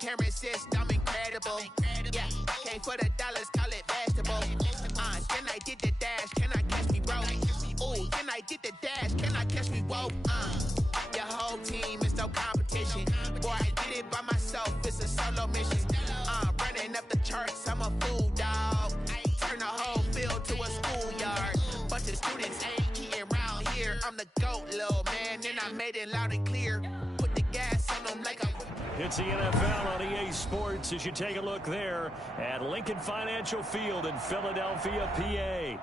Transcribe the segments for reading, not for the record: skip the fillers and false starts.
camera assist, I'm incredible. Yeah, came for the dollars, call it basketball. Then I did the dash, can I catch me, bro? Ooh, then I did the dash, can I catch me, whoa? Your whole team is no competition. Boy, I did it by myself, it's a solo mission. Running up the charts, I'm a fool, dog. Turn the whole field to a schoolyard. Bunch of students ain't eating around here. I'm the GOAT, little man, and I made it loud and clear. Put the gas on them like a... It's the NFL on EA Sports as you take a look there at Lincoln Financial Field in Philadelphia, PA.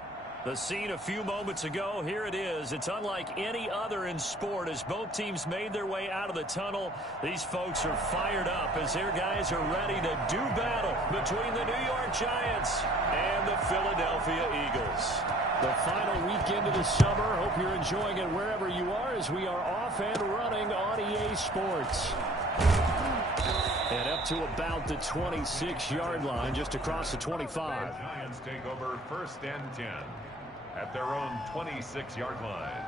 The scene a few moments ago, here it is. It's unlike any other in sport as both teams made their way out of the tunnel. These folks are fired up as their guys are ready to do battle between the New York Giants and the Philadelphia Eagles. The final weekend of the summer. Hope you're enjoying it wherever you are as we are off and running on EA Sports. And up to about the 26-yard line, just across the 25. The Giants take over 1st and 10 at their own 26-yard line.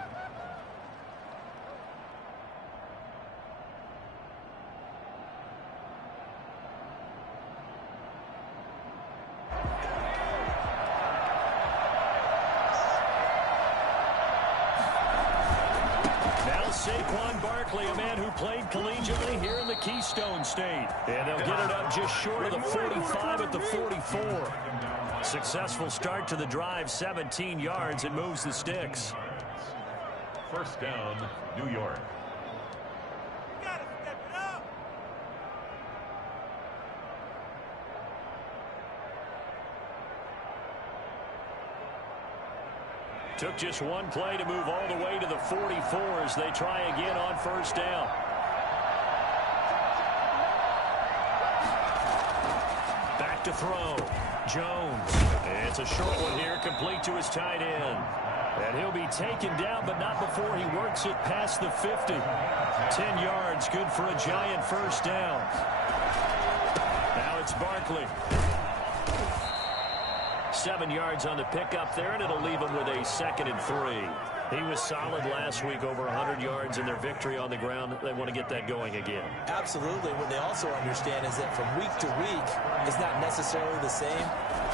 Saquon Barkley, a man who played collegiately here in the Keystone State. And they'll get it up just short of the 45 at the 44. Successful start to the drive, 17 yards, and moves the sticks. 1st down, New York. Took just one play to move all the way to the 44 as they try again on 1st down. Back to throw. Jones. It's a short one here, complete to his tight end. And he'll be taken down, but not before he works it past the 50. 10 yards, good for a Giant 1st down. Now it's Barkley. 7 yards on the pickup there, and it'll leave him with a 2nd and 3. He was solid last week, over 100 yards in their victory on the ground. They want to get that going again. Absolutely. What they also understand is that from week to week, it's not necessarily the same,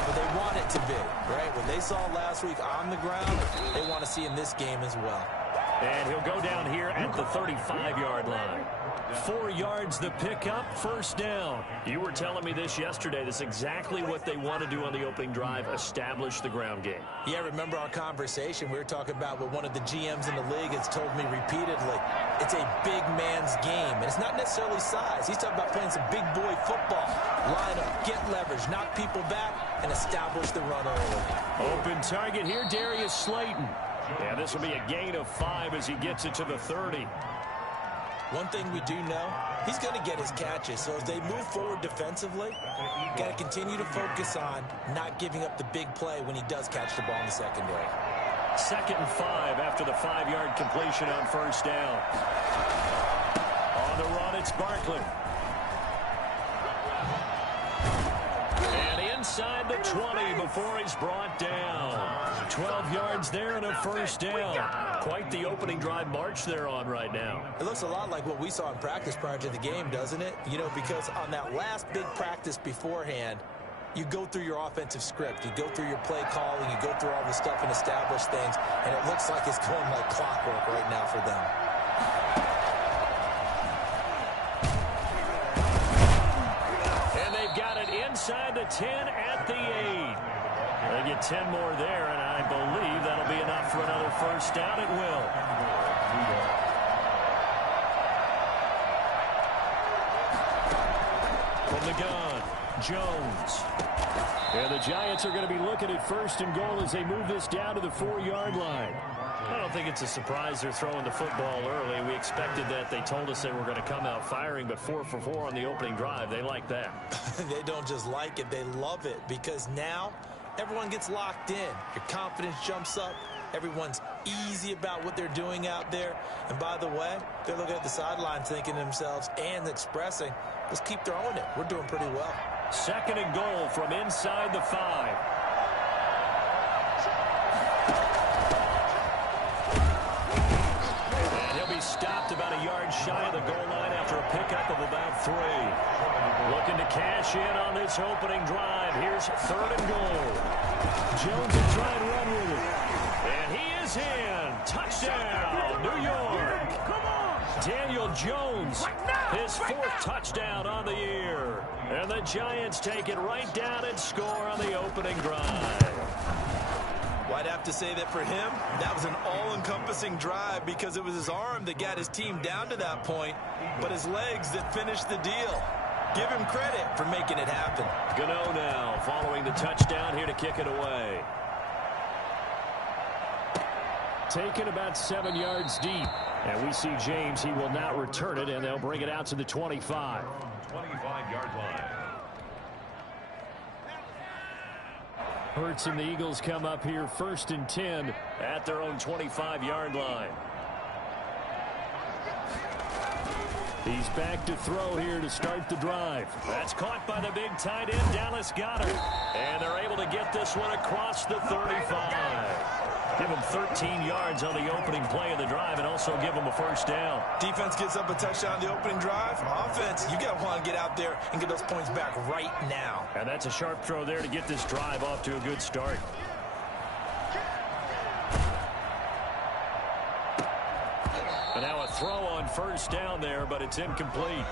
but they want it to be, right? What they saw last week on the ground, they want to see in this game as well. And he'll go down here at the 35-yard line. 4 yards the pickup, 1st down. You were telling me this yesterday. This is exactly what they want to do on the opening drive, establish the ground game. Yeah, remember our conversation. We were talking about what one of the GMs in the league has told me repeatedly. It's a big man's game, and it's not necessarily size. He's talking about playing some big boy football. Line up, get leverage, knock people back, and establish the run early. Open target here, Darius Slayton. Yeah, this will be a gain of 5 as he gets it to the 30. One thing we do know, he's going to get his catches. So as they move forward defensively, got to continue to focus on not giving up the big play when he does catch the ball in the secondary. 2nd and 5 after the 5-yard completion on 1st down. On the run, it's Barkley. And inside the 20 before he's brought down. 12 yards there and a 1st down. Quite the opening drive march they're on right now. It looks a lot like what we saw in practice prior to the game, doesn't it? You know, because on that last big practice beforehand, you go through your offensive script. You go through your play calling. You go through all the stuff and establish things. And it looks like it's going like clockwork right now for them. And they've got it inside the 10 at the 8. They get 10 more there, and I believe that'll be enough for another 1st down. It will. From the gun, Jones. And the Giants are going to be looking at 1st and goal as they move this down to the 4-yard line. I don't think it's a surprise they're throwing the football early. We expected that. They told us they were going to come out firing, but 4 for 4 on the opening drive. They like that. They don't just like it, they love it, because now everyone gets locked in. Your confidence jumps up. Everyone's easy about what they're doing out there. And by the way, they're looking at the sideline thinking to themselves and expressing, let's keep throwing it. We're doing pretty well. 2nd and goal from inside the 5. And he'll be stopped about a yard shy of the goal line after a pickup of about 3. looking to cash in on this opening drive. Here's 3rd and goal. Jones will try and run with it. And he is in. Touchdown, New York. Daniel Jones, his 4th touchdown on the year. And the Giants take it right down and score on the opening drive. Well, I'd have to say that for him, that was an all-encompassing drive because it was his arm that got his team down to that point, but his legs that finished the deal. Give him credit for making it happen. Gano now following the touchdown here to kick it away. Taken about 7 yards deep. And we see James, he will not return it, and they'll bring it out to the 25. 25-yard line. Hurts and the Eagles come up here 1st and 10 at their own 25-yard line. He's back to throw here to start the drive. That's caught by the big tight end, Dallas Goedert. And they're able to get this one across the 35. Give him 13 yards on the opening play of the drive and also give him a 1st down. Defense gets up a touchdown on the opening drive. Offense, you got to want to get out there and get those points back right now. And that's a sharp throw there to get this drive off to a good start. And now a throw on 1st down there, but it's incomplete.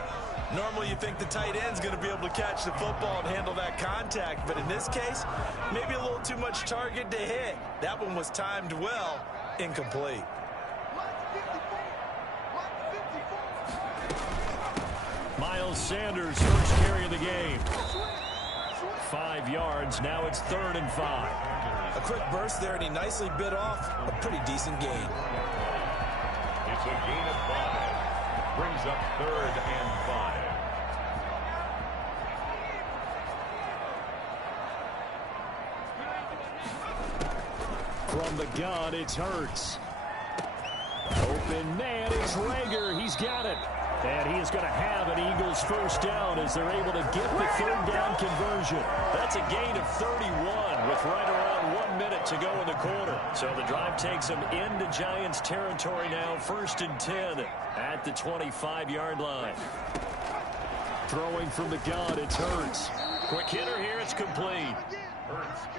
Normally you think the tight end's going to be able to catch the football and handle that contact, but in this case, maybe a little too much target to hit. That one was timed well, incomplete. Miles Sanders, 1st carry of the game. 5 yards, now it's 3rd and 5. A quick burst there, and he nicely bit off a pretty decent gain. It's a gain of 5. Brings up 3rd and 5. From the gun, it's Hurts. Open man, it's Reagor. He's got it. And he is going to have an Eagles 1st down as they're able to get the 3rd down conversion. That's a gain of 31 with right around 1 minute to go in the quarter. So the drive takes them into Giants territory now, 1st and 10 at the 25-yard line. Throwing from the gun, it's Hurts. Quick hitter here, it's complete.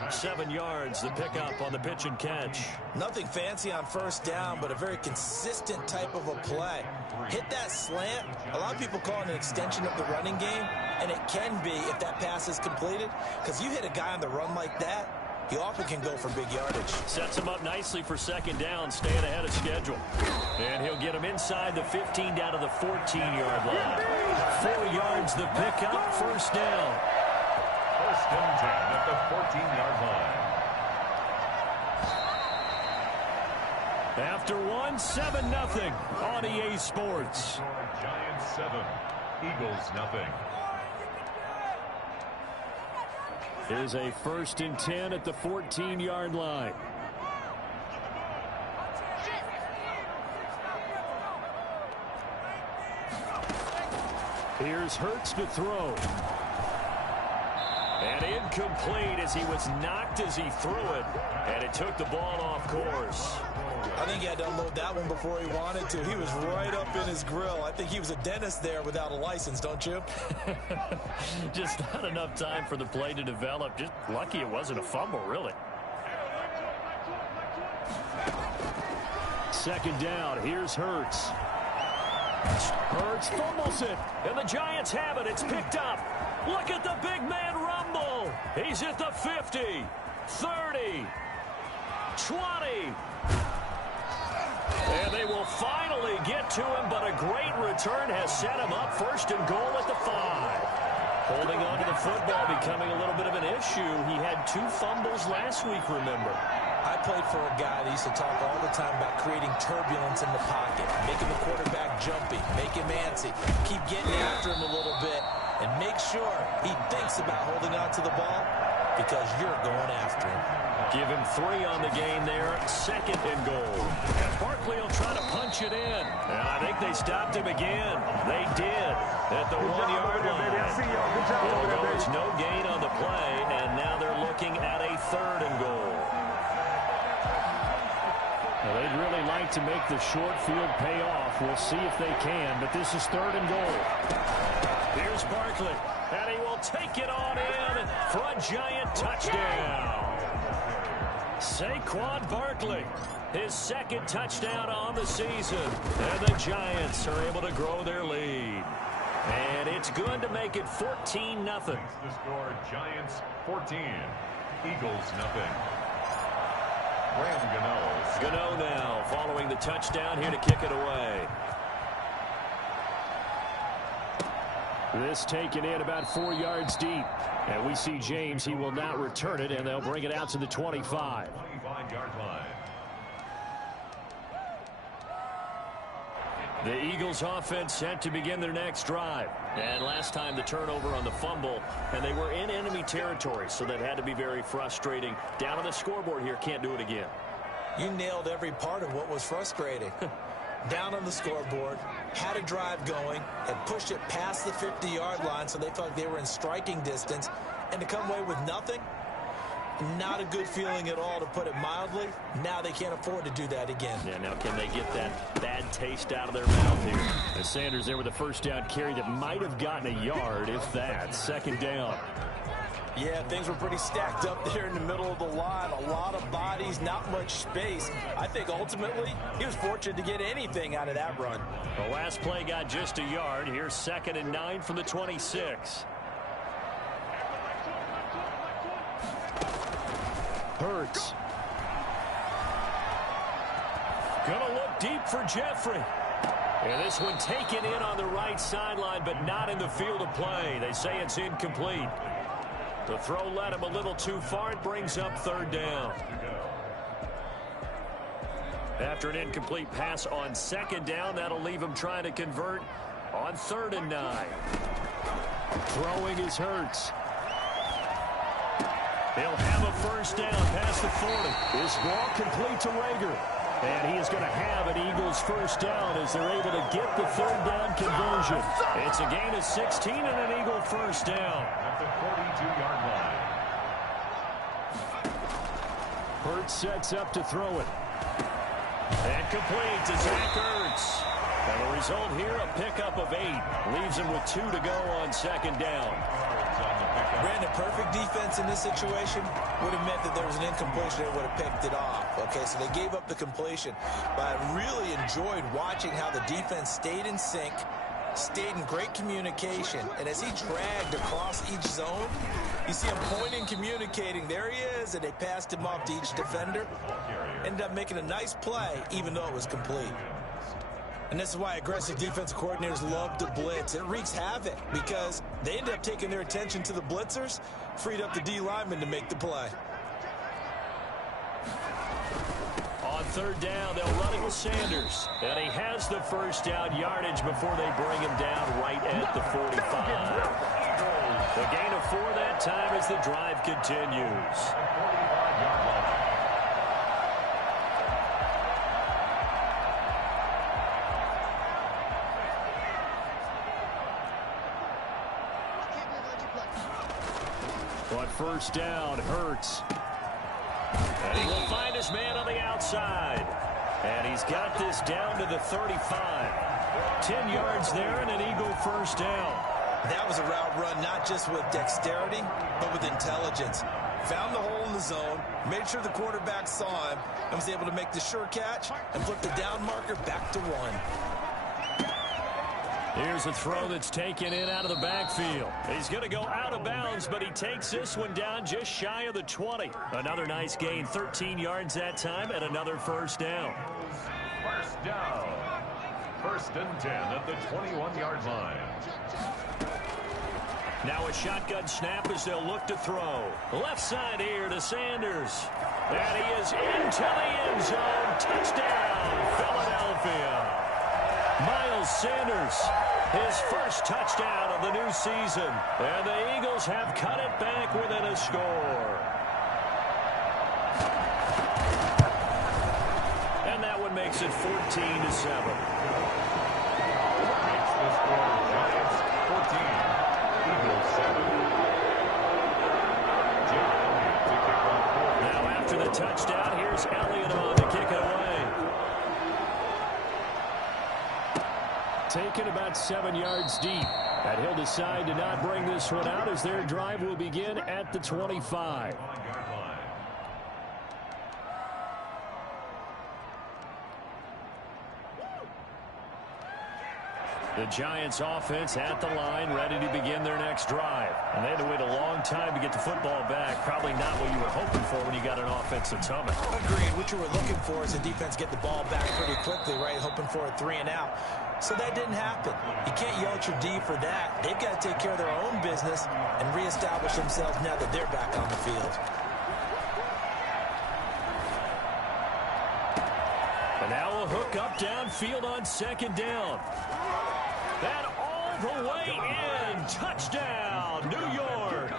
7 yards, the pickup on the pitch and catch. Nothing fancy on 1st down, but a very consistent type of a play. Hit that slant. A lot of people call it an extension of the running game, and it can be if that pass is completed, because you hit a guy on the run like that, he often can go for big yardage. Sets him up nicely for 2nd down, staying ahead of schedule. And he'll get him inside the 15 down to the 14-yard line. 4 yards, the pickup, 1st down. 1st and 10 at the 14-yard line. After 7-0 on EA Sports. Giants 7, Eagles nothing. Here's a 1st and 10 at the 14-yard line. Here's Hurts to throw. And incomplete as he was knocked as he threw it. And it took the ball off course. I think he had to unload that one before he wanted to. He was right up in his grill. I think he was a dentist there without a license, don't you? Just not enough time for the play to develop. Just lucky it wasn't a fumble, really. 2nd down. Here's Hurts. Hurts fumbles it. And the Giants have it. It's picked up. Look at the big man rumble. He's at the 50, 30, 20. And they will finally get to him, but a great return has set him up 1st and goal at the 5. Holding on to the football becoming a little bit of an issue. He had 2 fumbles last week, remember. I played for a guy that used to talk all the time about creating turbulence in the pocket, making the quarterback jumpy, make him antsy, keep getting after him a little bit, and make sure he thinks about holding on to the ball because you're going after him. Give him 3 on the game there, 2nd and goal. And Barkley will try to punch it in. And I think they stopped him again. They did at the 1-yard line. There's no gain on the play, and now they're looking at a 3rd and goal. Now, they'd really like to make the short field pay off. We'll see if they can, but this is 3rd and goal. Here's Barkley. And he will take it on in for a Giant touchdown. Saquon Barkley, his second touchdown on the season. And the Giants are able to grow their lead. And it's good to make it 14-0. The score, Giants 14, Eagles nothing. Graham Gano. Gano now following the touchdown here to kick it away. This taken in about 4 yards deep. And we see James. He will not return it, and they'll bring it out to the 25. 25-yard line. The Eagles offense set to begin their next drive. And last time the turnover on the fumble, and they were in enemy territory, so that had to be very frustrating. Down on the scoreboard here, can't do it again. You nailed every part of what was frustrating. Down on the scoreboard, had a drive going, and pushed it past the 50-yard line so they felt like they were in striking distance, and to come away with nothing, not a good feeling at all, to put it mildly. Now they can't afford to do that again. Yeah, now can they get that bad taste out of their mouth here? And Sanders there with a first down carry that might have gotten a yard, if that. Second down. Yeah, things were pretty stacked up there in the middle of the line. A lot of bodies, not much space. I think ultimately he was fortunate to get anything out of that run. The last play got just a yard. Here's 2nd and 9 from the 26. Hurts. Gonna look deep for Jeffrey. And this one taken in on the right sideline, but not in the field of play. They say it's incomplete. The throw led him a little too far. It brings up 3rd down. After an incomplete pass on 2nd down, that'll leave him trying to convert on 3rd and 9. Throwing is Hurts. He'll have a first down past the 40. This ball complete to Rager. And he is going to have an Eagles first down as they're able to get the 3rd down conversion. It's a gain of 16 and an Eagle first down. At the 42-yard line. Hurts sets up to throw it. And complete to Zach Ertz. And the result here, a pickup of 8. Leaves him with 2 to go on 2nd down. Brandon, perfect defense in this situation would have meant that there was an incompletion that would have picked it off. Okay, so they gave up the completion. But I really enjoyed watching how the defense stayed in sync, stayed in great communication. And as he dragged across each zone, you see him pointing, communicating. There he is, and they passed him off to each defender. Ended up making a nice play, even though it was complete. And this is why aggressive defensive coordinators love to blitz. It wreaks havoc because they end up taking their attention to the blitzers, freed up the D lineman to make the play. On 3rd down, they'll run it with Sanders. And he has the first down yardage before they bring him down right at the 45. The gain of 4 that time as the drive continues. 45-yard line. On first down, Hurts. And he will find his man on the outside. And he's got this down to the 35. 10 yards there and an Eagle first down. That was a route run not just with dexterity, but with intelligence. Found the hole in the zone, made sure the quarterback saw him, and was able to make the sure catch and flip the down marker back to 1. Here's a throw that's taken in out of the backfield. He's going to go out of bounds, but he takes this one down just shy of the 20. Another nice gain, 13 yards that time, and another first down. First down. 1st and 10 at the 21-yard line. Now a shotgun snap as they'll look to throw. Left side here to Sanders. And he is into the end zone. Touchdown, Philadelphia. Miles Sanders, his first touchdown of the new season. And the Eagles have cut it back within a score. And that one makes it 14-7. Makes the score Giants 14, Eagles 7. Jake Elliott to kick off. Now after the touchdown, here's Elliott on to kick it away. Taken about 7 yards deep. And he'll decide to not bring this one out as their drive will begin at the 25. The Giants offense at the line, ready to begin their next drive. And they had to wait a long time to get the football back. Probably not what you were hoping for when you got an offense that's humming. Agreed. What you were looking for is the defense get the ball back pretty quickly, right? Hoping for a 3 and out. So that didn't happen. You can't yell at your D for that. They've got to take care of their own business and reestablish themselves now that they're back on the field. And now a hook up downfield on second down. And all the way in. Touchdown, New York.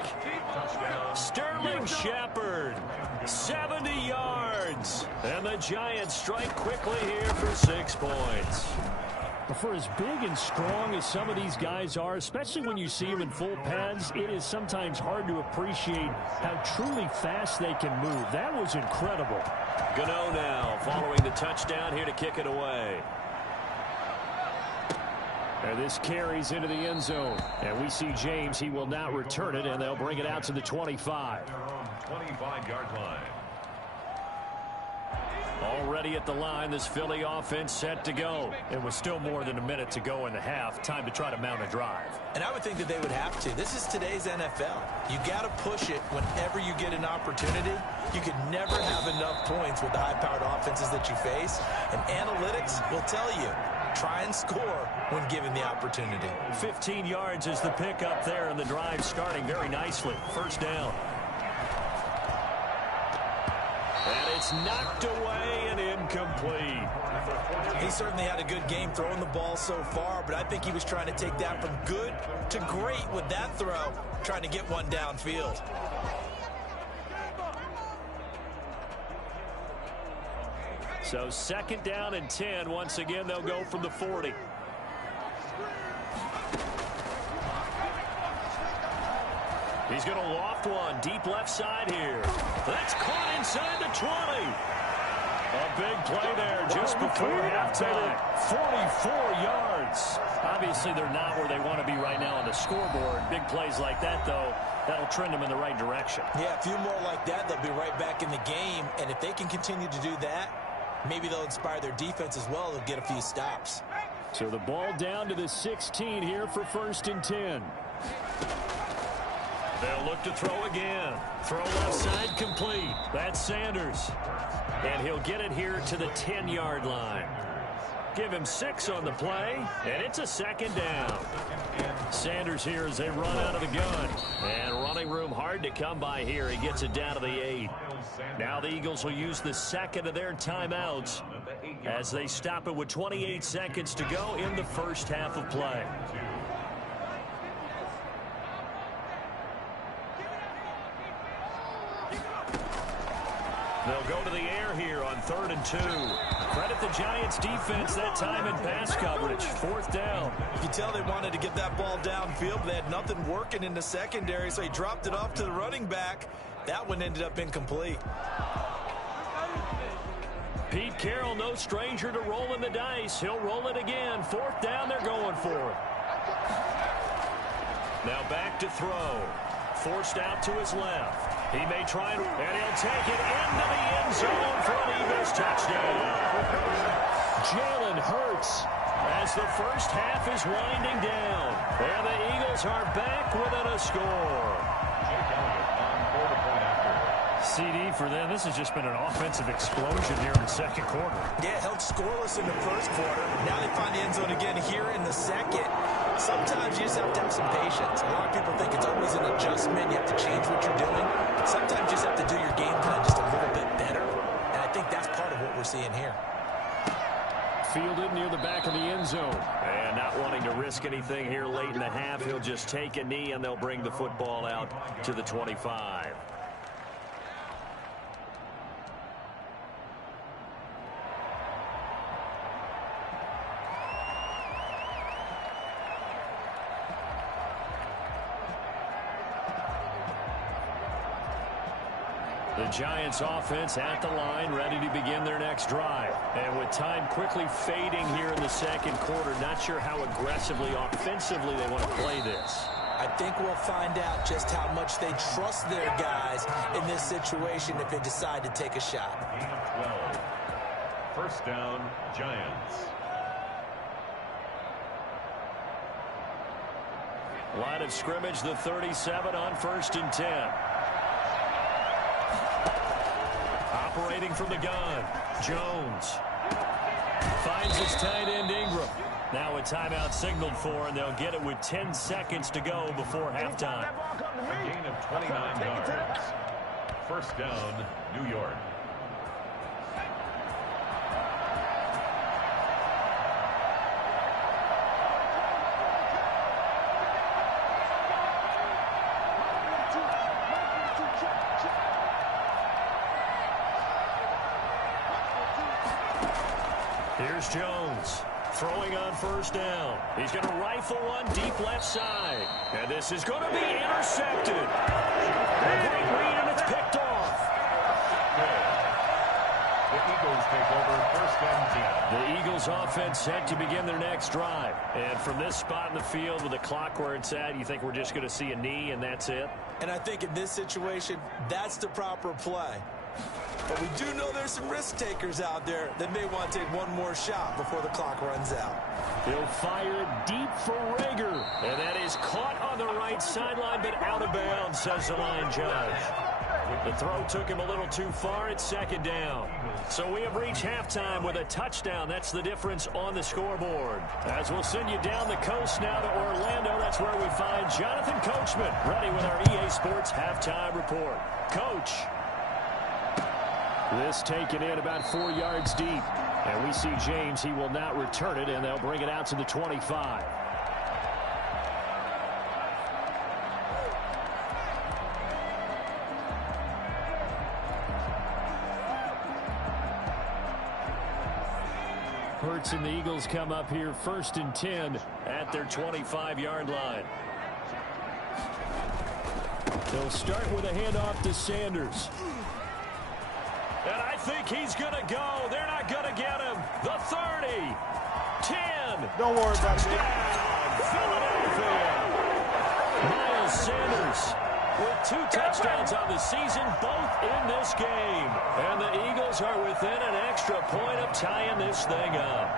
Sterling Shepard, 70 yards. And the Giants strike quickly here for 6 points. For as big and strong as some of these guys are, especially when you see them in full pads, it is sometimes hard to appreciate how truly fast they can move. That was incredible. Gano now following the touchdown here to kick it away. And this carries into the end zone. And we see James. He will not return it, and they'll bring it out to the 25. 25-yard line. Already at the line, this Philly offense set to go. It was still more than a minute to go in the half. Time to try to mount a drive. And I would think that they would have to. This is today's NFL. You got to push it whenever you get an opportunity. You could never have enough points with the high-powered offenses that you face. And analytics will tell you, try and score when given the opportunity. 15 yards is the pickup there, and the drive starting very nicely. First down. And it's knocked away and incomplete. He certainly had a good game throwing the ball so far, but I think he was trying to take that from good to great with that throw, trying to get one downfield. So second down and 10. Once again, they'll go from the 40. He's going to loft one deep left side here. That's caught inside the 20. A big play there just before halftime. 44 yards. Obviously, they're not where they want to be right now on the scoreboard. Big plays like that, though, that'll trend them in the right direction. Yeah, a few more like that, they'll be right back in the game. And if they can continue to do that, maybe they'll inspire their defense as well. They'll get a few stops. So the ball down to the 16 here for 1st and 10. They'll look to throw again. Throw left side complete. That's Sanders. And he'll get it here to the 10-yard line. Give him 6 on the play, and it's a second down. Sanders here as they run out of the gun. And running room hard to come by here. He gets it down to the 8. Now the Eagles will use the second of their timeouts as they stop it with 28 seconds to go in the first half of play. They'll go to the air here on 3rd and 2. Credit the Giants defense that time in pass coverage. 4th down. You can tell they wanted to get that ball downfield, but they had nothing working in the secondary, so he dropped it off to the running back. That one ended up incomplete. Pete Carroll, no stranger to rolling the dice. He'll roll it again. 4th down, they're going for it. Now back to throw. Forced out to his left. He may try and he'll take it into the end zone for an Eagles touchdown. Jalen Hurts as the first half is winding down. And the Eagles are back within a score. CD for them. This has just been an offensive explosion here in the second quarter. Yeah, held scoreless in the first quarter. Now they find the end zone again here in the second. Sometimes you just have to have some patience. A lot of people think it's always an adjustment. You have to change what you're doing. Sometimes you just have to do your game plan just a little bit better. And I think that's part of what we're seeing here. Fielded near the back of the end zone. And not wanting to risk anything here late in the half, he'll just take a knee and they'll bring the football out to the 25. The Giants offense at the line, ready to begin their next drive. And with time quickly fading here in the second quarter, not sure how aggressively, offensively they want to play this. I think we'll find out just how much they trust their guys in this situation if they decide to take a shot. 12. First down, Giants. Line of scrimmage, the 37 on 1st and 10. Operating from the gun, Jones finds his tight end Ingram. Now a timeout signaled for, and they'll get it with 10 seconds to go before halftime. A gain of 29 yards. First down, New York. Here's Jones throwing on 1st down. He's going to rifle one deep left side. And this is going to be intercepted. A great read, and it's picked off. The Eagles take over 1st and 10. The Eagles offense set to begin their next drive. And from this spot in the field with the clock where it's at, you think we're just going to see a knee and that's it? And I think in this situation, that's the proper play. But we do know there's some risk takers out there that may want to take one more shot before the clock runs out. He'll fire deep for Rager. And that is caught on the right sideline, but out of bounds, says the line judge. The throw took him a little too far. It's 2nd down. So we have reached halftime with a touchdown. That's the difference on the scoreboard. As we'll send you down the coast now to Orlando, that's where we find Jonathan Coachman, ready with our EA Sports halftime report. Coach. This taken in about 4 yards deep. And we see James. He will not return it, and they'll bring it out to the 25. Hurts and the Eagles come up here 1st and 10 at their 25-yard line. They'll start with a handoff to Sanders. And I think he's going to go. They're not going to get him. The 30, 10. Don't worry about it. Philadelphia. Miles Sanders with 2 touchdowns on the season, both in this game. And the Eagles are within an extra point of tying this thing up.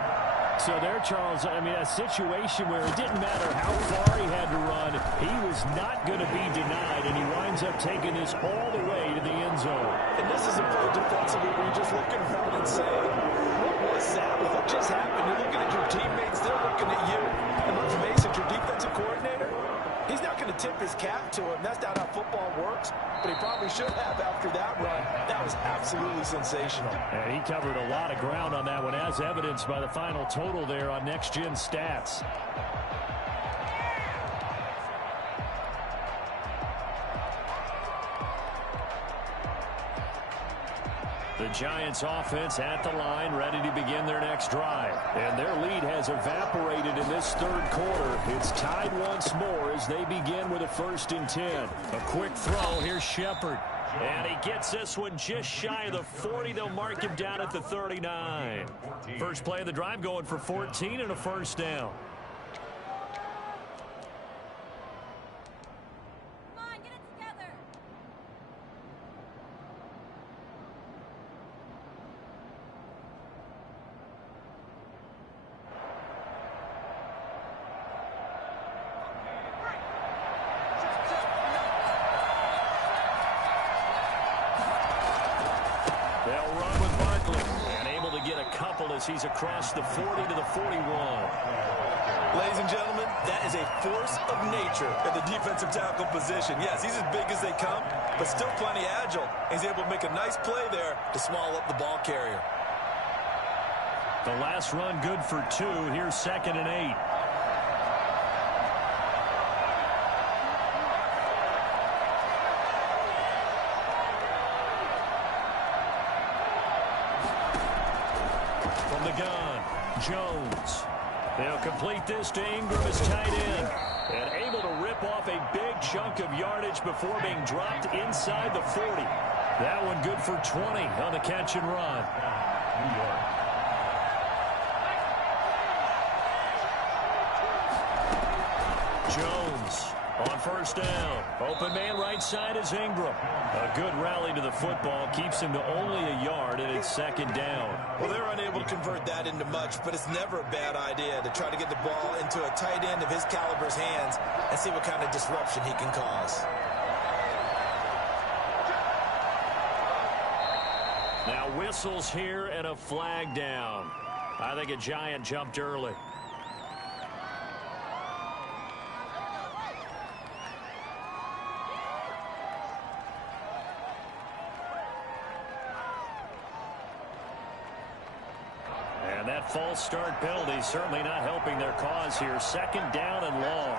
So there, Charles, I mean, a situation where it didn't matter how far he had to run, he was not going to be denied, and he winds up taking this all the way to the end zone. And this is a play defensively where you're just looking around and saying, what was that? What just happened? You're looking at your teammates, they're looking at you. And look, Mason, your defensive coordinator, he's not going to tip his cap to him. That's not how football works, but he probably should have after that run. That was absolutely sensational. And he covered a lot of ground on that one, as evidenced by the final total there on Next Gen Stats. The Giants offense at the line, ready to begin their next drive. And their lead has evaporated in this 3rd quarter. It's tied once more as they begin with a 1st and 10. A quick throw. Here's Shepard. And he gets this one just shy of the 40. They'll mark him down at the 39. First play of the drive going for 14 and a 1st down. He's across the 40 to the 41. Ladies and gentlemen, that is a force of nature at the defensive tackle position. Yes, he's as big as they come, but still plenty agile. He's able to make a nice play there to swallow up the ball carrier. The last run good for 2. Here's 2nd and 8. From the gun, Jones. They'll complete this to Ingram as tight end. And able to rip off a big chunk of yardage before being dropped inside the 40. That one good for 20 on the catch and run. New York. Jones on first down. Open man right side is Ingram. A good rally to the football keeps him to only a yard, and it's second down. Well, they're unable to convert that into much, but it's never a bad idea to try to get the ball into a tight end of his caliber's hands and see what kind of disruption he can cause. Now whistles here and a flag down. I think a Giant jumped early. And that false start penalty certainly not helping their cause here. Second down and long.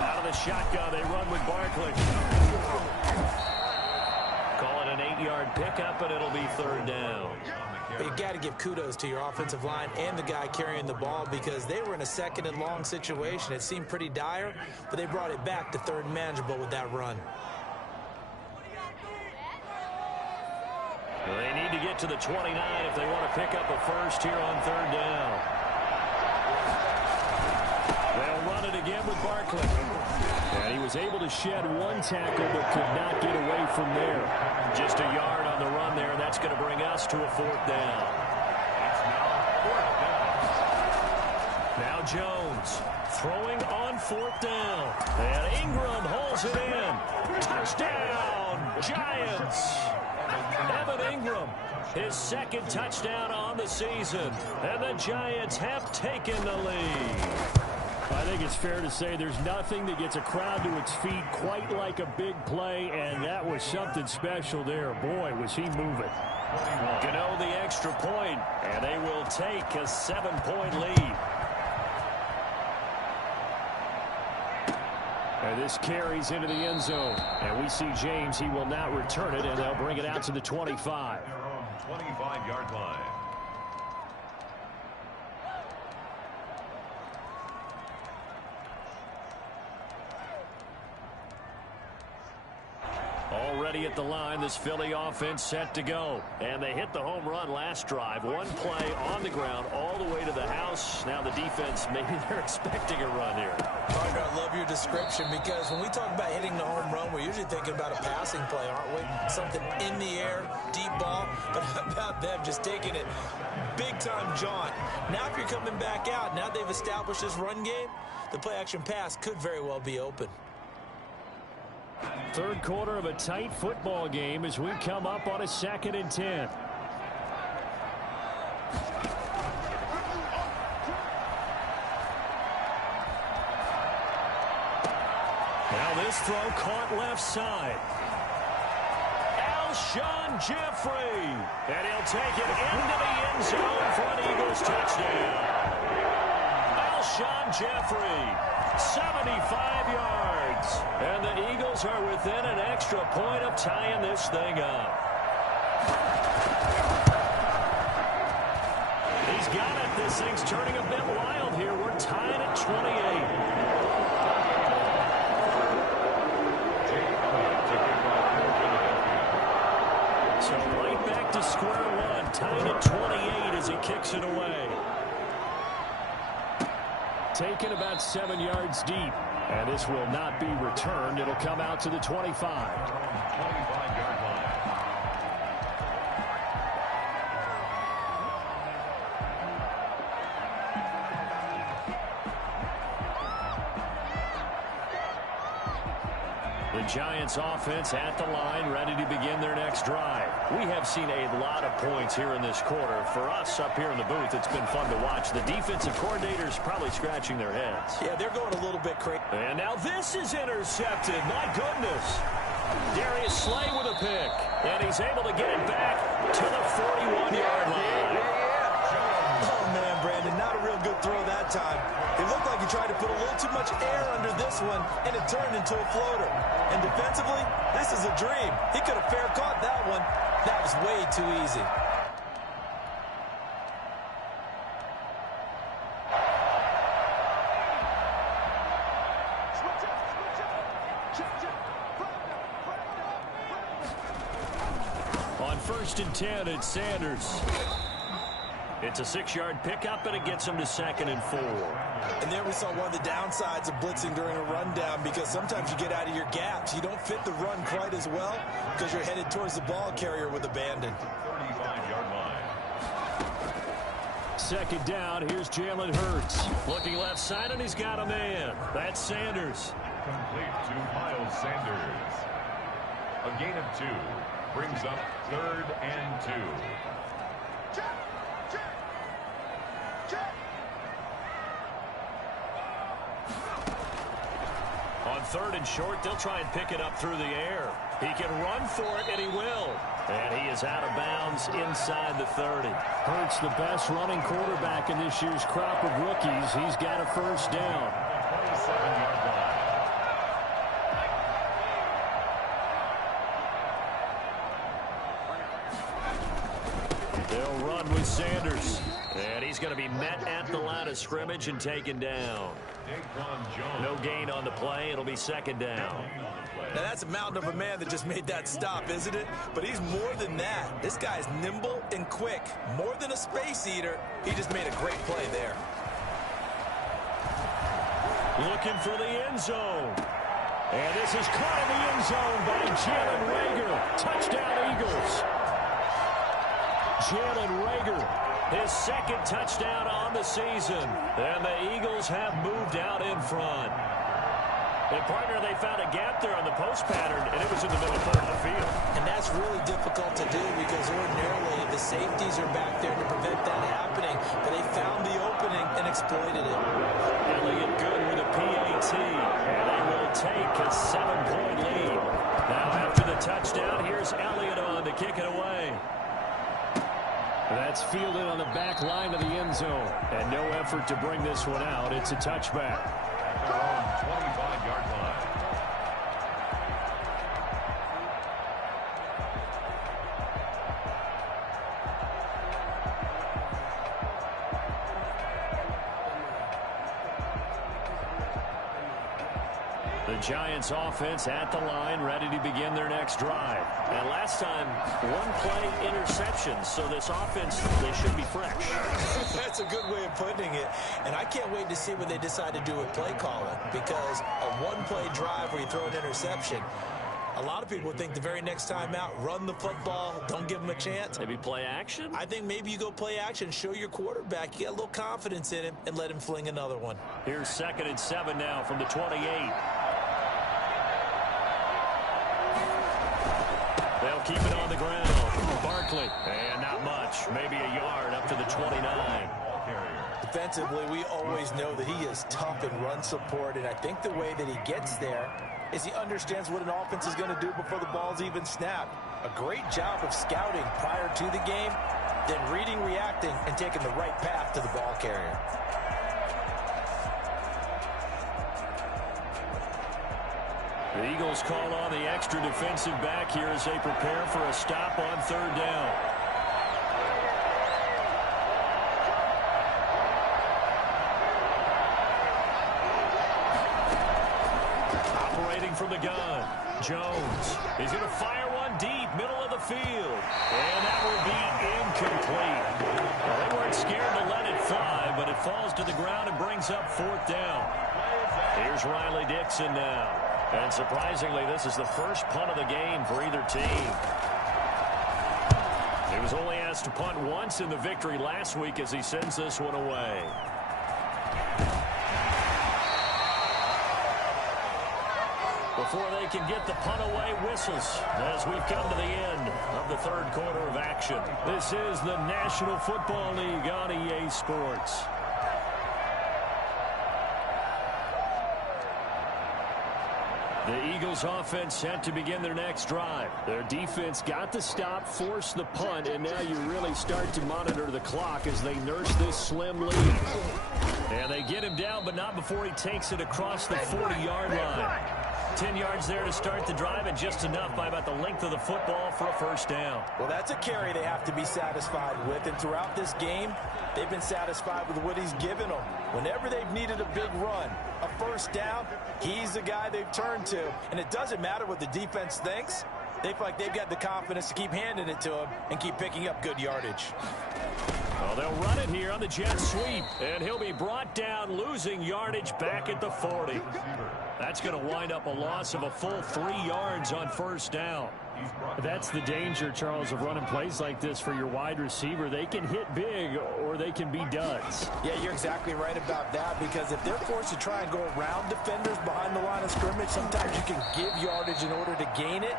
Out of the shotgun, they run with Barkley. Call it an 8-yard pickup, and it'll be third down. But you got to give kudos to your offensive line and the guy carrying the ball because they were in a second and long situation. It seemed pretty dire, but they brought it back to third and manageable with that run. They need to get to the 29 if they want to pick up a first here on third down. They'll run it again with Barkley. And he was able to shed one tackle but could not get away from there. Just a yard on the run there, and that's going to bring us to a fourth down. Now Jones throwing on fourth down. And Ingram holds it in. Touchdown, Giants. Evan Ingram, his second touchdown on the season. And the Giants have taken the lead. I think it's fair to say there's nothing that gets a crowd to its feet quite like a big play, and that was something special there. Boy, was he moving. Gano the extra point, and they will take a 7-point lead. And this carries into the end zone. And we see James, he will not return it, and they'll bring it out to the 25. Their own 25-yard line. Already at the line, this Philly offense set to go. And they hit the home run last drive. One play on the ground all the way to the house. Now the defense, maybe they're expecting a run here. Partner, I love your description because when we talk about hitting the home run, we're usually thinking about a passing play, aren't we? Something in the air, deep ball. But how about them just taking it big-time jaunt? Now if you're coming back out, now they've established this run game, the play-action pass could very well be open. Third quarter of a tight football game as we come up on a 2nd and 10. Now this throw caught left side. Alshon Jeffrey. And he'll take it into the end zone for an Eagles touchdown. Alshon Jeffrey, 75 yards. And the Eagles are within an extra point of tying this thing up. He's got it. This thing's turning a bit wild here. We're tied at 28. So right back to square one, tied at 28 as he kicks it away. Taken about 7 yards deep. And this will not be returned. It'll come out to the 25. 25-yard line. The Giants offense at the line, ready to begin their next drive. We have seen a lot of points here in this quarter. For us up here in the booth, it's been fun to watch. The defensive coordinators probably scratching their heads. Yeah, they're going a little bit crazy. And now this is intercepted. My goodness. Darius Slay with a pick. And he's able to get it back to the 41-yard line. Oh, man, Brandon, not a real good throw that time. It looked like he tried to put a little too much air under this one, and it turned into a floater. And defensively, this is a dream. He could have fair caught that one. That was way too easy. first and 10 at Sanders. It's a 6-yard pickup, and it gets him to 2nd and 4. And there we saw one of the downsides of blitzing during a rundown, because sometimes you get out of your gaps. You don't fit the run quite as well because you're headed towards the ball carrier with abandon. 35-yard line. 2nd down, here's Jalen Hurts. Looking left side, and he's got a man. That's Sanders. Complete to Miles Sanders. A gain of 2 brings up 3rd and 2. On 3rd and short, they'll try and pick it up through the air. He can run for it, and he will. And he is out of bounds inside the 30. Hurts the best running quarterback in this year's crop of rookies. He's got a first down. 27-yard line. They'll run with Sanders. And he's going to be met at the line of scrimmage and taken down. No gain on the play. It'll be 2nd down. Now that's a mountain of a man that just made that stop, isn't it? But he's more than that. This guy's nimble and quick. More than a space eater. He just made a great play there. Looking for the end zone. And this is caught in the end zone by Jalen Reagor. Touchdown, Eagles. Jalen Reagor, his 2nd touchdown on the season. And the Eagles have moved out in front. And, partner, they found a gap there on the post pattern, and it was in the middle third of the field. And that's really difficult to do because ordinarily the safeties are back there to prevent that happening. But they found the opening and exploited it. Elliott good with a PAT, and they will take a 7-point lead. Now after the touchdown, here's Elliott on to kick it away. That's fielded on the back line of the end zone. And no effort to bring this one out. It's a touchback. Their own 25-yard line. The Giants offense at the line, ready to begin their next drive. And last time, 1-play interception, so this offense, they should be fresh. That's a good way of putting it. And I can't wait to see what they decide to do with play calling, because a 1-play drive where you throw an interception, a lot of people think the very next time out, run the football, don't give them a chance. Maybe play action? I think maybe you go play action, show your quarterback, you get a little confidence in him, and let him fling another one. Here's 2nd and 7 now from the 28. They'll keep it on the ground. Barkley, and not much. Maybe a yard up to the 29. Defensively, we always know that he is tough in run support, and I think the way that he gets there is he understands what an offense is going to do before the ball's even snapped. A great job of scouting prior to the game, then reading, reacting, and taking the right path to the ball carrier. The Eagles call on the extra defensive back here as they prepare for a stop on 3rd down. Operating from the gun, Jones. He's going to fire one deep, middle of the field. And that will be incomplete. Well, they weren't scared to let it fly, but it falls to the ground and brings up 4th down. Here's Riley Dixon now. And surprisingly, this is the first punt of the game for either team. He was only asked to punt once in the victory last week as he sends this one away. Before they can get the punt away, whistles as we've come to the end of the 3rd quarter of action. This is the National Football League on EA Sports. The Eagles offense set to begin their next drive. Their defense got the stop, forced the punt, and now you really start to monitor the clock as they nurse this slim lead. And they get him down, but not before he takes it across the 40-yard line. 10 yards there to start the drive, and just enough by about the length of the football for a first down. Well, that's a carry they have to be satisfied with, and throughout this game, they've been satisfied with what he's given them. Whenever they've needed a big run, a first down, he's the guy they've turned to. And it doesn't matter what the defense thinks. they feel like they've got the confidence to keep handing it to him and keep picking up good yardage. Well, they'll run it here on the jet sweep, and he'll be brought down, losing yardage back at the 40. That's going to wind up a loss of a full 3 yards on first down. That's the danger, Charles, of running plays like this for your wide receiver. They can hit big or they can be duds. Yeah, you're exactly right about that, because if they're forced to try and go around defenders behind the line of scrimmage, sometimes you can give yardage in order to gain it.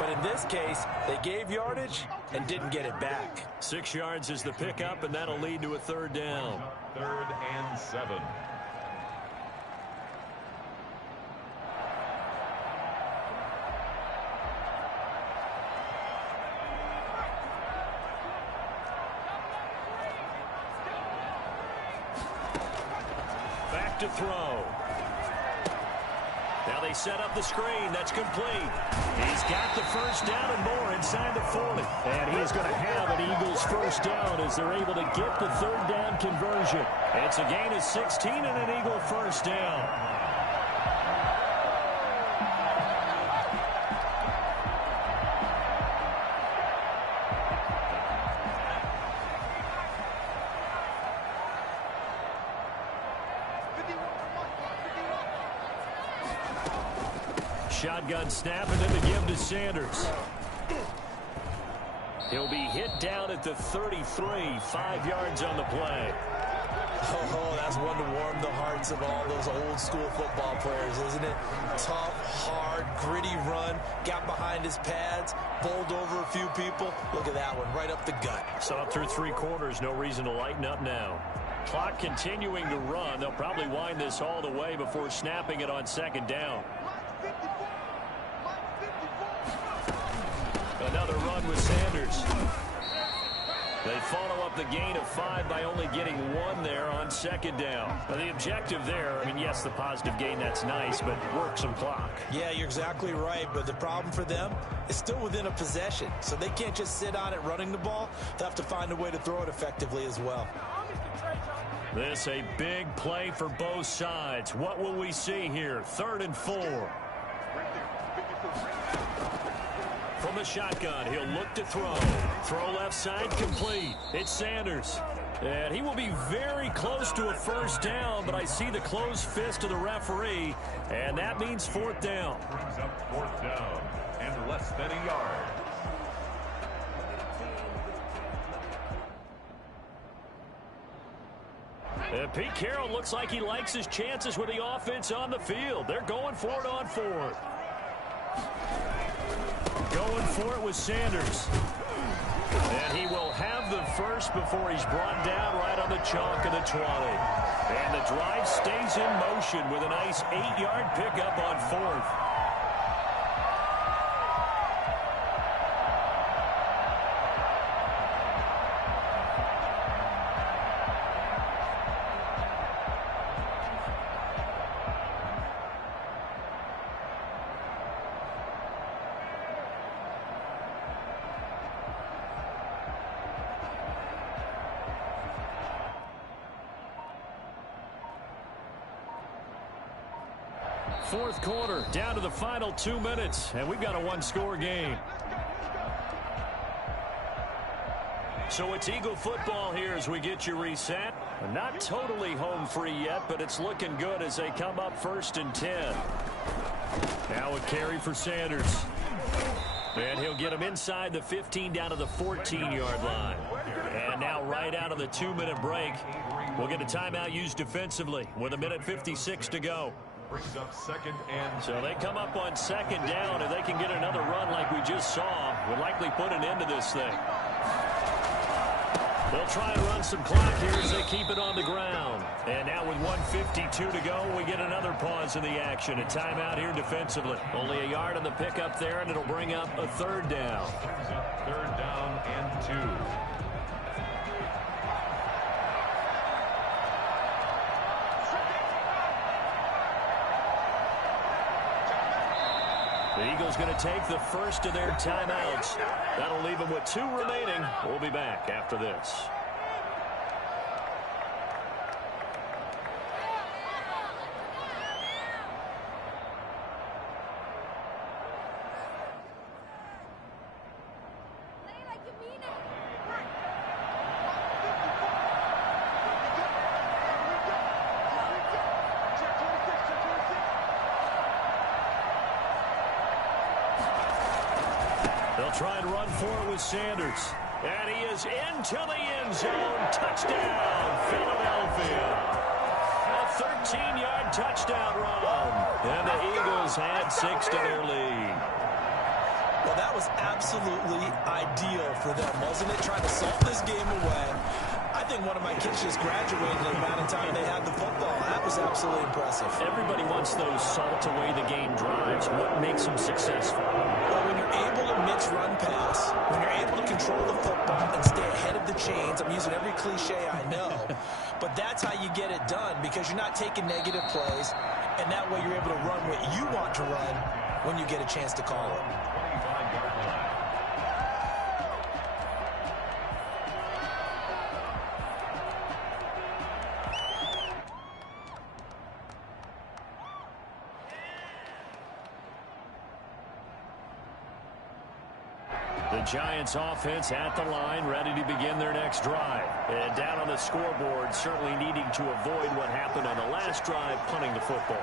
But in this case, they gave yardage and didn't get it back. 6 yards is the pickup, and that'll lead to a third down. 3rd and 7. Back to throw. Now they set up the screen. That's complete. He's got the first down and more inside the 40. And he's going to have an Eagles first down as they're able to get the third down conversion. It's a gain of 16 and an Eagle first down. Shotgun snap and then the give to Sanders. He'll be hit down at the 33, 5 yards on the play. Oh, that's one to warm the hearts of all those old school football players, isn't it? Tough, hard, gritty run, got behind his pads, bowled over a few people. Look at that one, right up the gut. So through 3 quarters, no reason to lighten up now. Clock continuing to run. They'll probably wind this all the way before snapping it on second down. Another run with Sanders. They follow up the gain of 5 by only getting 1 there on second down. Now the objective there, I mean, yes, the positive gain, that's nice, but work some clock. Yeah, you're exactly right, but the problem for them is still within a possession, so they can't just sit on it running the ball. They'll have to find a way to throw it effectively as well. This a big play for both sides. What will we see here? 3rd and 4. From the shotgun, he'll look to throw. Throw left side, complete. It's Sanders. And he will be very close to a first down, but I see the closed fist of the referee, and that means 4th down. Brings up 4th down and less than a yard. And Pete Carroll looks like he likes his chances with the offense on the field. They're going for it on 4th. Going for it with Sanders. And he will have the first before he's brought down right on the chalk of the 20. And the drive stays in motion with a nice 8-yard pickup on 4th. Fourth quarter, down to the final 2 minutes, and we've got a 1-score game. So it's Eagle football here as we get you reset. Not totally home free yet, but it's looking good as they come up 1st and 10. Now a carry for Sanders. And he'll get him inside the 15 down to the 14-yard line. And now right out of the 2-minute break, we'll get a timeout used defensively with 1:56 to go. Brings up 2nd and... So they come up on 2nd down. If they can get another run like we just saw, would likely put an end to this thing. They'll try and run some clock here as they keep it on the ground. And now with 1:52 to go, we get another pause in the action. A timeout here defensively. Only a yard on the pickup there, and it'll bring up a 3rd down. Brings up 3rd down and 2. The Eagles going to take the first of their timeouts. That'll leave them with 2 remaining. We'll be back after this. They'll try and run for it with Sanders. And he is into the end zone. Touchdown, Philadelphia. A 13-yard touchdown run. And the Eagles add 6 to their lead. Well, that was absolutely ideal for them, wasn't it? Trying to salt this game away. I think one of my kids just graduated in the amount of time they had the football. That was absolutely impressive. Everybody wants those salt-away-the-game drives. What makes them successful? Well, when you're able to mix run pass, when you're able to control the football and stay ahead of the chains, I'm using every cliche I know, but that's how you get it done because you're not taking negative plays, and that way you're able to run what you want to run when you get a chance to call it. The Giants offense at the line, ready to begin their next drive. And down on the scoreboard, certainly needing to avoid what happened on the last drive, punting the football.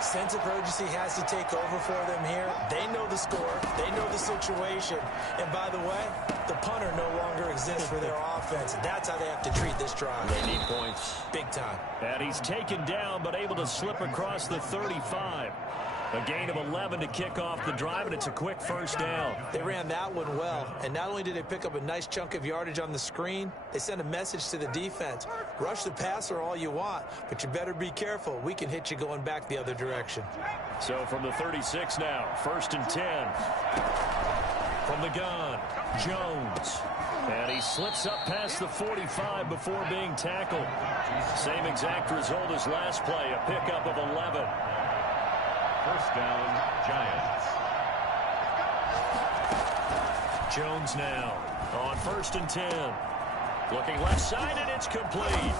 Sense of urgency has to take over for them here. They know the score. They know the situation. And by the way, the punter no longer exists for their offense. That's how they have to treat this drive. They need points. Big time. And he's taken down, but able to slip across the 35. A gain of 11 to kick off the drive, and it's a quick first down. They ran that one well, and not only did they pick up a nice chunk of yardage on the screen, they sent a message to the defense. Rush the passer all you want, but you better be careful. We can hit you going back the other direction. So from the 36 now, 1st and 10. From the gun, Jones. And he slips up past the 45 before being tackled. Same exact result as last play, a pickup of 11. First down, Giants. Jones now on 1st and 10. Looking left side, and it's complete.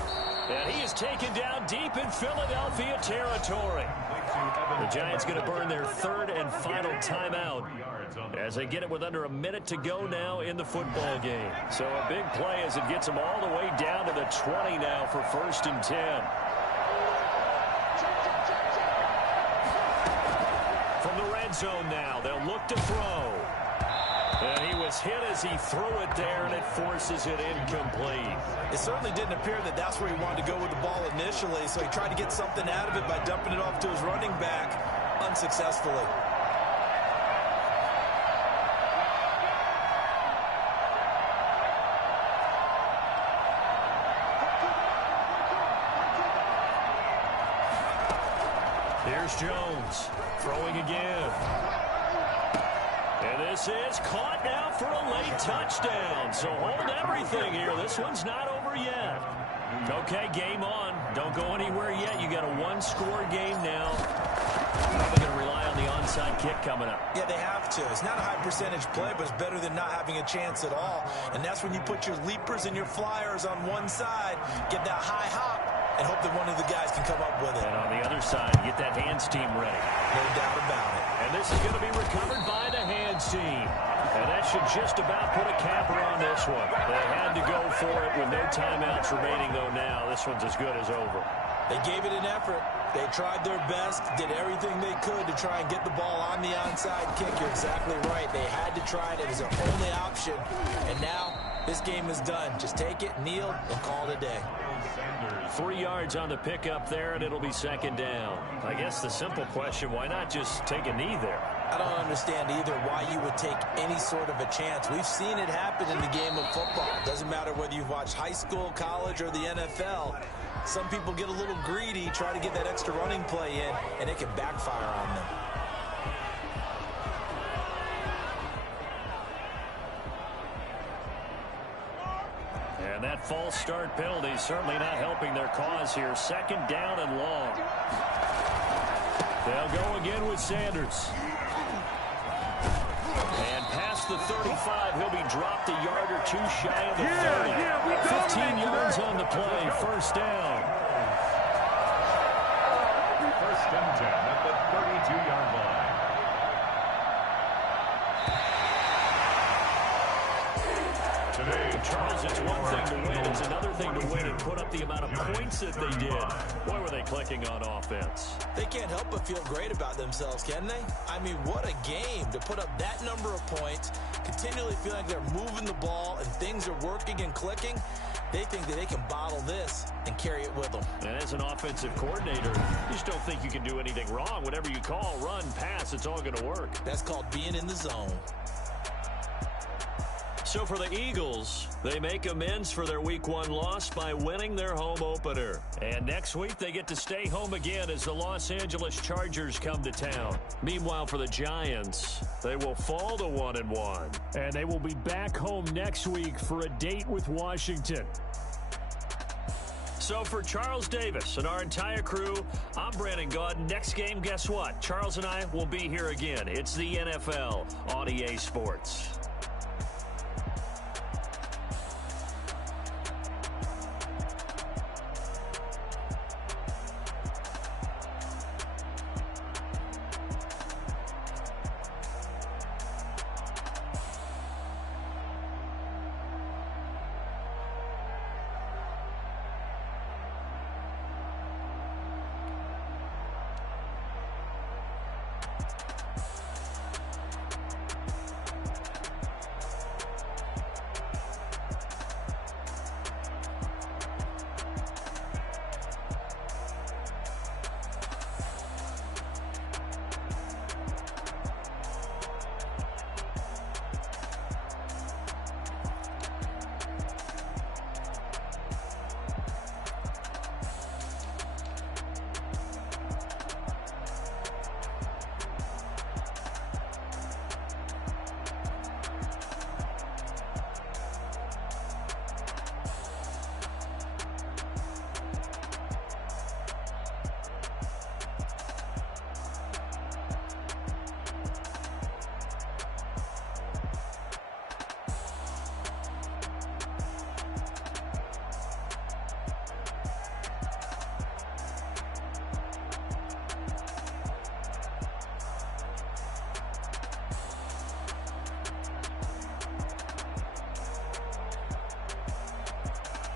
And he is taken down deep in Philadelphia territory. The Giants going to burn their 3rd and final timeout as they get it with under a minute to go now in the football game. So a big play as it gets them all the way down to the 20 now for 1st and 10. From the red zone now, they'll look to throw. And he was hit as he threw it there, and it forces it incomplete. It certainly didn't appear that that's where he wanted to go with the ball initially, so he tried to get something out of it by dumping it off to his running back unsuccessfully. Here's Jones throwing again. And this is caught now for a late touchdown. So hold everything here. This one's not over yet. Okay, game on. Don't go anywhere yet. You got a one-score game now. Probably going to rely on the onside kick coming up. Yeah, they have to. It's not a high percentage play, but it's better than not having a chance at all. And that's when you put your leapers and your flyers on one side, get that high hop, and hope that one of the guys can come up with it. And on the other side, get that hands team ready. No doubt about it. And this is going to be recovered by the hands team. And that should just about put a capper on this one. They had to go for it with no timeouts remaining, though, now. This one's as good as over. They gave it an effort. They tried their best, did everything they could to try and get the ball on the onside kick. You're exactly right. They had to try it. It was their only option. And now this game is done. Just take it, kneel, and call it a day. 3 yards on the pickup there, and it'll be 2nd down. I guess the simple question, why not just take a knee there? I don't understand either why you would take any sort of a chance. We've seen it happen in the game of football. It doesn't matter whether you've watched high school, college, or the NFL. Some people get a little greedy, try to get that extra running play in, and it can backfire on them. And that false start penalty certainly not helping their cause here. 2nd down and long. They'll go again with Sanders. And past the 35, he'll be dropped a yard or two shy of the 30. 15 yards on the play, 1st down. 1st and 10 at the 32-yard line. Today Charles, it's one thing to win. It's another thing to win and put up the amount of points that they did. Boy, were they clicking on offense. They can't help but feel great about themselves, can they? I mean, what a game to put up that number of points, continually feeling like they're moving the ball and things are working and clicking. They think that they can bottle this and carry it with them. And as an offensive coordinator, you just don't think you can do anything wrong. Whatever you call, run, pass, it's all going to work. That's called being in the zone. So for the Eagles, they make amends for their Week 1 loss by winning their home opener. And next week, they get to stay home again as the Los Angeles Chargers come to town. Meanwhile, for the Giants, they will fall to 1-1. And they will be back home next week for a date with Washington. So for Charles Davis and our entire crew, I'm Brandon Gaudin. Next game, guess what? Charles and I will be here again. It's the NFL on EA Sports.